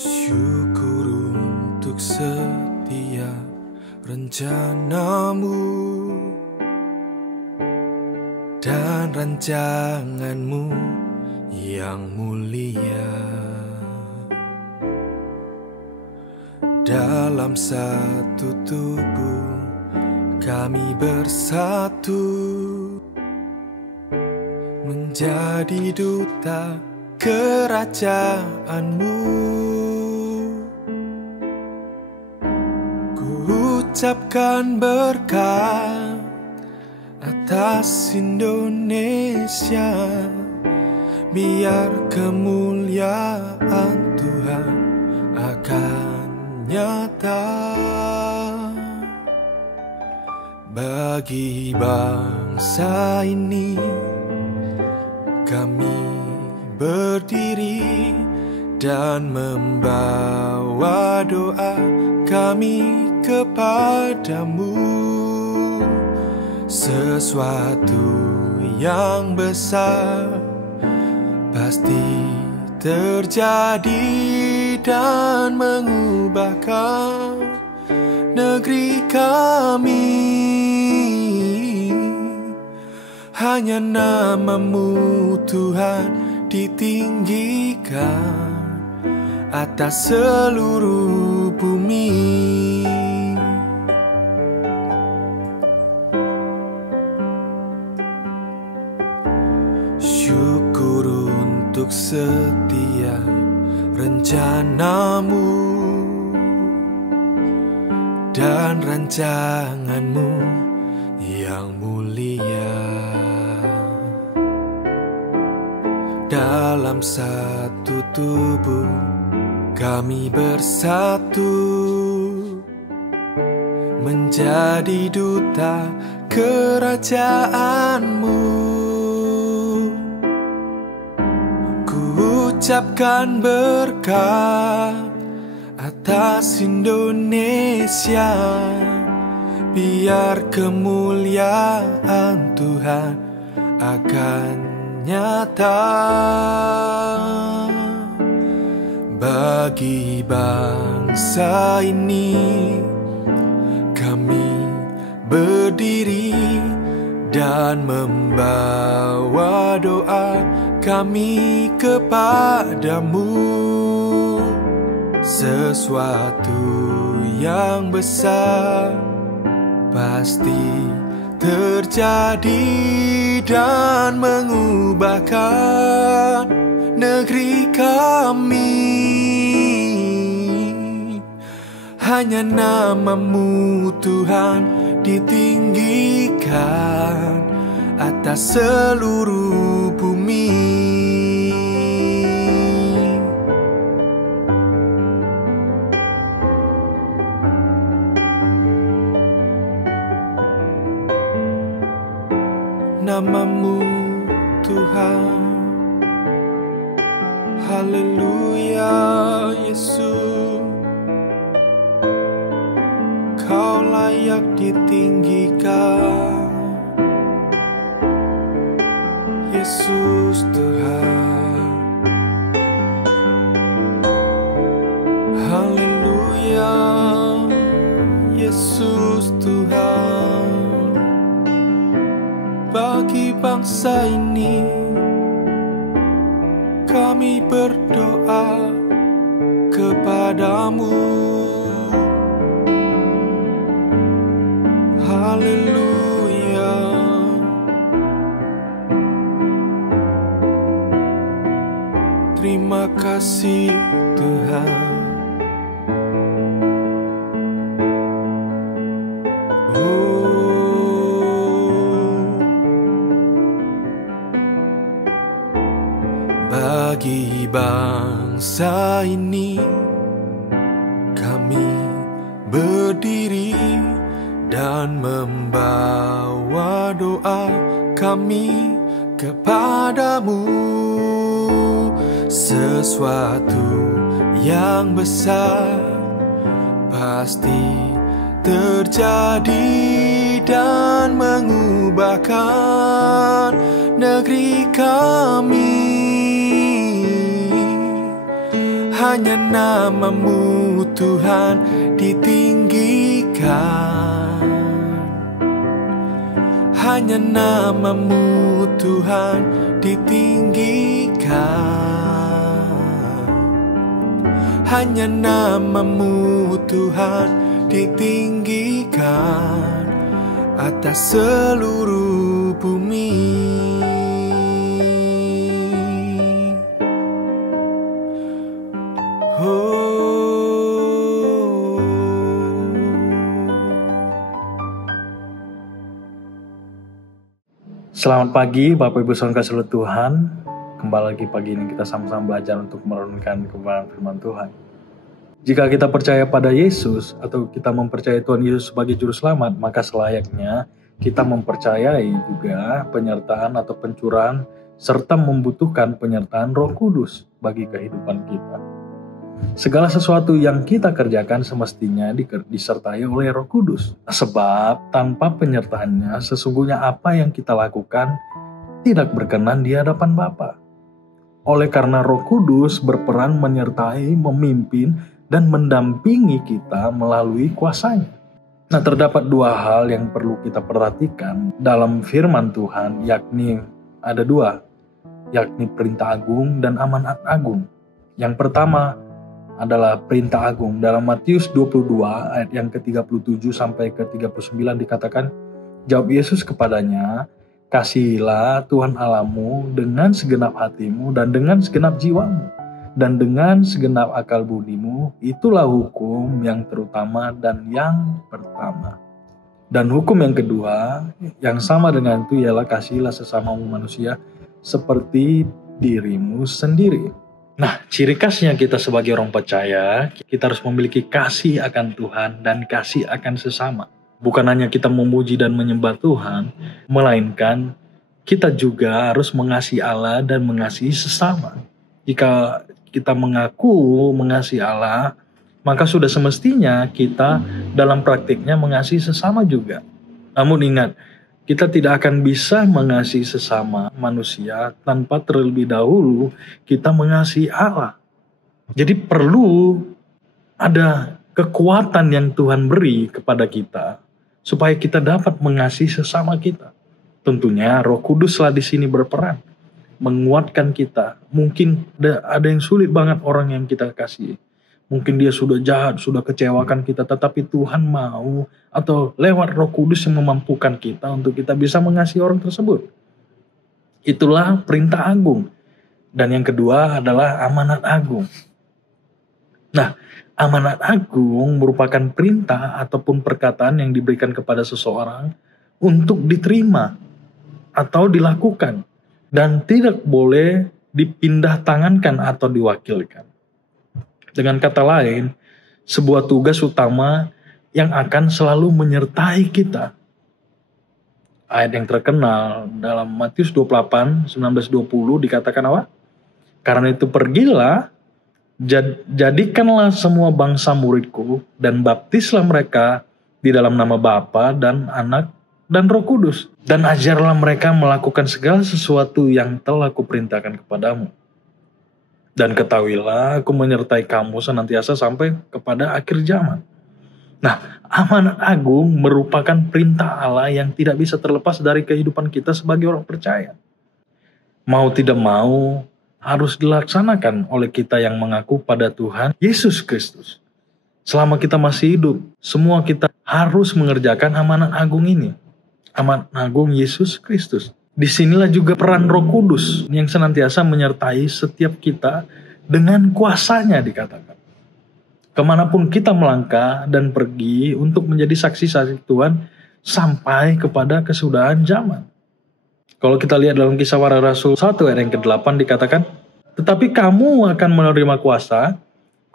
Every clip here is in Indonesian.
Syukur untuk setiap rencanamu dan rancanganmu yang mulia. Dalam satu tubuh kami bersatu, menjadi duta kerajaanmu. Ku ucapkan berkat atas Indonesia, biar kemuliaan Tuhan akan nyata. Bagi bangsa ini kami berdiri dan membawa doa kami kepadamu. Sesuatu yang besar pasti terjadi dan mengubahkan negeri kami. Hanya nama-Mu Tuhan ditinggikan atas seluruh bumi. Syukur untuk setiap rencanamu dan rancanganmu yang mulia. Dalam satu tubuh kami bersatu, menjadi duta kerajaanmu. Ku ucapkan berkat atas Indonesia, biar kemuliaan Tuhan akan nyata. Bagi bangsa ini kami berdiri dan membawa doa kami kepadamu. Sesuatu yang besar pasti terjadi dan mengubahkan negeri kami. Hanya nama-Mu Tuhan ditinggikan atas seluruh bumi. Nama-Mu Tuhan, haleluya Yesus. Kau layak ditinggikan, Yesus Tuhan. Haleluya Yesus Tuhan. Bagi bangsa ini kami berdoa kepadamu. Haleluya. Terima kasih Tuhan. Bagi bangsa ini kami berdiri dan membawa doa kami kepadamu. Sesuatu yang besar pasti terjadi dan mengubahkan negeri kami. Hanya nama-Mu Tuhan ditinggikan, hanya nama-Mu Tuhan ditinggikan, hanya nama-Mu Tuhan ditinggikan atas seluruh bumi. Selamat pagi Bapak Ibu Saudara kasih Tuhan. Kembali lagi pagi ini kita sama-sama belajar untuk merenungkan kebenaran firman Tuhan. Jika kita percaya pada Yesus atau kita mempercayai Tuhan Yesus sebagai juru selamat, maka selayaknya kita mempercayai juga penyertaan atau pencurahan serta membutuhkan penyertaan Roh Kudus bagi kehidupan kita. Segala sesuatu yang kita kerjakan semestinya disertai oleh Roh Kudus. Sebab tanpa penyertaannya sesungguhnya apa yang kita lakukan tidak berkenan di hadapan Bapa. Oleh karena Roh Kudus berperan menyertai, memimpin, dan mendampingi kita melalui kuasanya. Nah, terdapat dua hal yang perlu kita perhatikan dalam firman Tuhan, yakni ada dua, yakni perintah agung dan amanat agung. Yang pertama adalah perintah agung. Dalam Matius 22 ayat yang ke-37 sampai ke-39 dikatakan, jawab Yesus kepadanya, kasihilah Tuhan Allahmu dengan segenap hatimu dan dengan segenap jiwamu dan dengan segenap akal budimu. Itulah hukum yang terutama dan yang pertama. Dan hukum yang kedua yang sama dengan itu ialah kasihilah sesamamu manusia seperti dirimu sendiri. Nah, ciri khasnya kita sebagai orang percaya, kita harus memiliki kasih akan Tuhan dan kasih akan sesama. Bukan hanya kita memuji dan menyembah Tuhan, melainkan kita juga harus mengasihi Allah dan mengasihi sesama. Jika kita mengaku mengasihi Allah, maka sudah semestinya kita dalam praktiknya mengasihi sesama juga. Namun ingat, kita tidak akan bisa mengasihi sesama manusia tanpa terlebih dahulu kita mengasihi Allah. Jadi perlu ada kekuatan yang Tuhan beri kepada kita supaya kita dapat mengasihi sesama kita. Tentunya Roh Kuduslah di sini berperan menguatkan kita. Mungkin ada yang sulit banget orang yang kita kasihi. Mungkin dia sudah jahat, sudah kecewakan kita, tetapi Tuhan mau atau lewat Roh Kudus yang memampukan kita untuk kita bisa mengasihi orang tersebut. Itulah perintah agung. Dan yang kedua adalah amanat agung. Nah, amanat agung merupakan perintah ataupun perkataan yang diberikan kepada seseorang untuk diterima atau dilakukan dan tidak boleh dipindah tangankan atau diwakilkan. Dengan kata lain, sebuah tugas utama yang akan selalu menyertai kita. Ayat yang terkenal dalam Matius 28, 19-20 dikatakan apa? Karena itu pergilah, jadikanlah semua bangsa muridku, dan baptislah mereka di dalam nama Bapa dan Anak dan Roh Kudus. Dan ajarlah mereka melakukan segala sesuatu yang telah kuperintahkan kepadamu. Dan ketahuilah aku menyertai kamu senantiasa sampai kepada akhir zaman. Nah, amanat agung merupakan perintah Allah yang tidak bisa terlepas dari kehidupan kita sebagai orang percaya. Mau tidak mau harus dilaksanakan oleh kita yang mengaku pada Tuhan Yesus Kristus. Selama kita masih hidup, semua kita harus mengerjakan amanat agung ini. Amanat agung Yesus Kristus. Disinilah juga peran Roh Kudus yang senantiasa menyertai setiap kita dengan kuasanya dikatakan. Kemanapun kita melangkah dan pergi untuk menjadi saksi-saksi Tuhan sampai kepada kesudahan zaman. Kalau kita lihat dalam Kisah Para Rasul 1 ayat yang ke-8 dikatakan, tetapi kamu akan menerima kuasa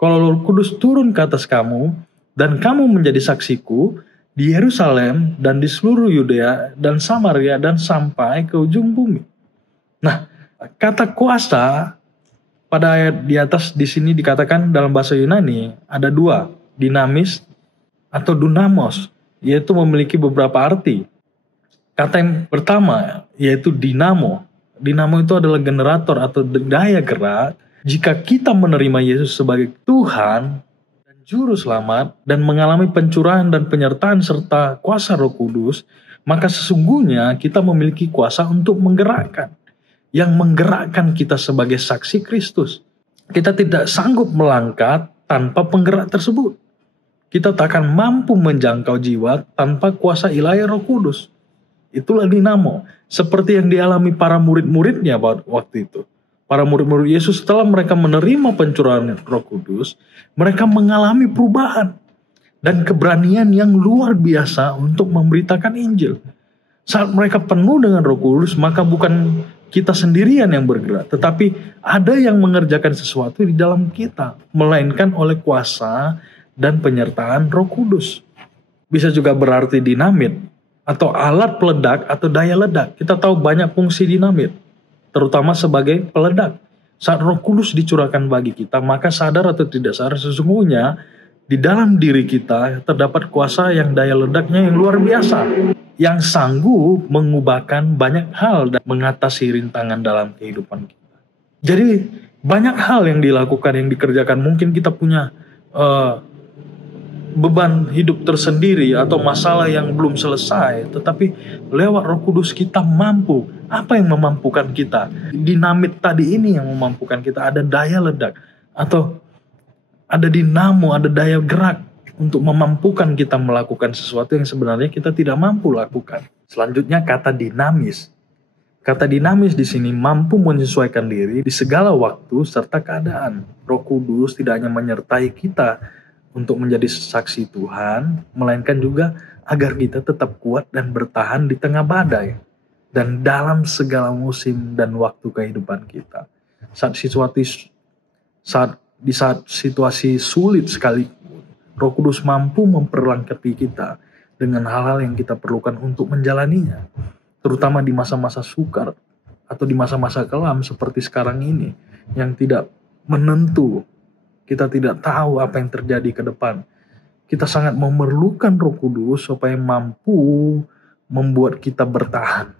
kalau Roh Kudus turun ke atas kamu dan kamu menjadi saksiku di Yerusalem dan di seluruh Yudea dan Samaria dan sampai ke ujung bumi. Nah, kata kuasa pada ayat di atas di sini dikatakan dalam bahasa Yunani ada dua, dinamis atau dunamos. yaitu memiliki beberapa arti. Kata yang pertama yaitu dinamo. Dinamo itu adalah generator atau daya gerak. Jika kita menerima Yesus sebagai Tuhan dan Juru Selamat dan mengalami pencurahan dan penyertaan serta kuasa Roh Kudus, maka sesungguhnya kita memiliki kuasa untuk menggerakkan. Yang menggerakkan kita sebagai saksi Kristus. Kita tidak sanggup melangkah tanpa penggerak tersebut. Kita tak akan mampu menjangkau jiwa tanpa kuasa ilahi Roh Kudus. Itulah dinamo. Seperti yang dialami para murid-muridnya waktu itu. Para murid-murid Yesus setelah mereka menerima pencurahan Roh Kudus, mereka mengalami perubahan dan keberanian yang luar biasa untuk memberitakan Injil. Saat mereka penuh dengan Roh Kudus, maka bukan kita sendirian yang bergerak, tetapi ada yang mengerjakan sesuatu di dalam kita, melainkan oleh kuasa dan penyertaan Roh Kudus. Bisa juga berarti dinamit atau alat peledak atau daya ledak. Kita tahu banyak fungsi dinamit, terutama sebagai peledak. Saat Roh Kudus dicurahkan bagi kita, maka sadar atau tidak sadar sesungguhnya di dalam diri kita terdapat kuasa yang daya ledaknya yang luar biasa, yang sanggup mengubahkan banyak hal dan mengatasi rintangan dalam kehidupan kita. Jadi banyak hal yang dilakukan, yang dikerjakan. Mungkin kita punya beban hidup tersendiri atau masalah yang belum selesai, tetapi lewat Roh Kudus kita mampu. Apa yang memampukan kita? Dinamit tadi ini yang memampukan kita. Ada daya ledak atau ada dinamo, ada daya gerak untuk memampukan kita melakukan sesuatu yang sebenarnya kita tidak mampu lakukan. Selanjutnya kata dinamis. Kata dinamis di sini mampu menyesuaikan diri di segala waktu serta keadaan. Roh Kudus tidak hanya menyertai kita untuk menjadi saksi Tuhan, melainkan juga agar kita tetap kuat dan bertahan di tengah badai dan dalam segala musim dan waktu kehidupan kita. Di saat situasi sulit sekali, Roh Kudus mampu memperlengkapi kita dengan hal-hal yang kita perlukan untuk menjalaninya. Terutama di masa-masa sukar atau di masa-masa kelam seperti sekarang ini yang tidak menentu. Kita tidak tahu apa yang terjadi ke depan. Kita sangat memerlukan Roh Kudus supaya mampu membuat kita bertahan.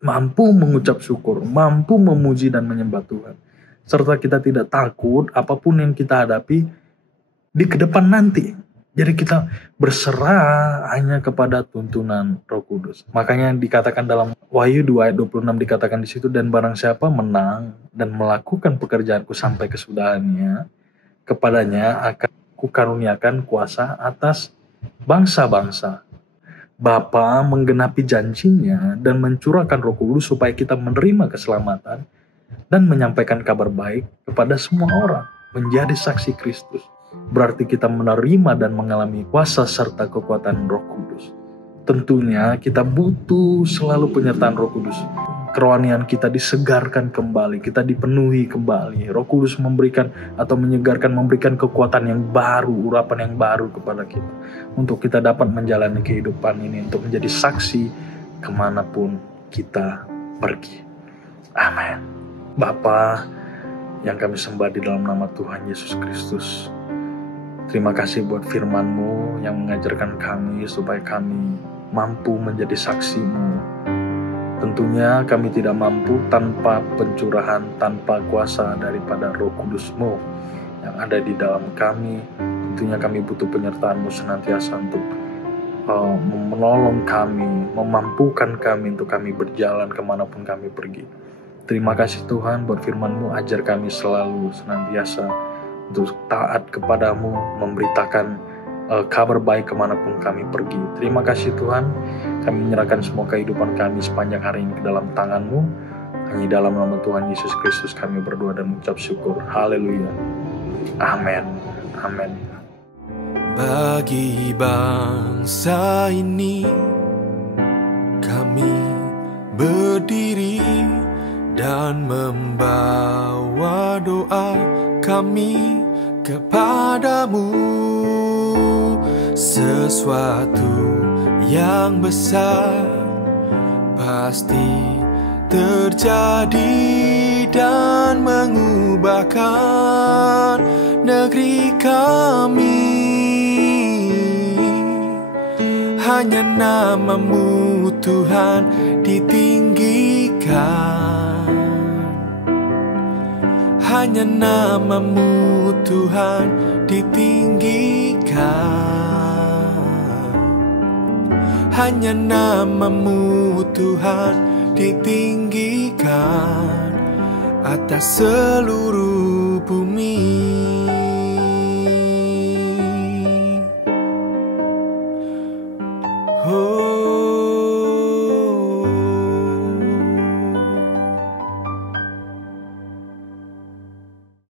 Mampu mengucap syukur, mampu memuji dan menyembah Tuhan. Serta kita tidak takut apapun yang kita hadapi di ke depan nanti. Jadi kita berserah hanya kepada tuntunan Roh Kudus. Makanya dikatakan dalam Wahyu 2 ayat 26 dikatakan di situ, dan barang siapa menang dan melakukan pekerjaanku sampai kesudahannya, kepadanya akan kukaruniakan kuasa atas bangsa-bangsa. Bapa menggenapi janjinya dan mencurahkan Roh Kudus supaya kita menerima keselamatan dan menyampaikan kabar baik kepada semua orang, menjadi saksi Kristus. Berarti kita menerima dan mengalami kuasa serta kekuatan Roh Kudus. Tentunya kita butuh selalu penyertaan Roh Kudus. Kerohanian kita disegarkan kembali, kita dipenuhi kembali. Roh Kudus memberikan atau menyegarkan, memberikan kekuatan yang baru, urapan yang baru kepada kita. Untuk kita dapat menjalani kehidupan ini, untuk menjadi saksi kemanapun kita pergi. Amin. Bapa yang kami sembah di dalam nama Tuhan Yesus Kristus, terima kasih buat firman-Mu yang mengajarkan kami supaya kami mampu menjadi saksi-Mu. Tentunya kami tidak mampu tanpa pencurahan, tanpa kuasa daripada Roh Kudus-Mu yang ada di dalam kami. Tentunya kami butuh penyertaan-Mu senantiasa untuk menolong kami, memampukan kami untuk kami berjalan kemanapun kami pergi. Terima kasih Tuhan buat firman-Mu, ajar kami selalu senantiasa untuk taat kepadamu, memberitakan kabar baik kemanapun kami pergi. Terima kasih Tuhan, kami menyerahkan semua kehidupan kami sepanjang hari ini ke dalam tangan-Mu. Hanya dalam nama Tuhan Yesus Kristus kami berdoa dan mengucap syukur. Haleluya. Amin. Amin. Bagi bangsa ini kami berdiri dan membawa doa kami kepadamu. Sesuatu yang besar pasti terjadi dan mengubahkan negeri kami. hanya nama-Mu Tuhan ditinggikan. Hanya nama-Mu Tuhan ditinggikan. Hanya nama-Mu Tuhan ditinggikan atas seluruh bumi.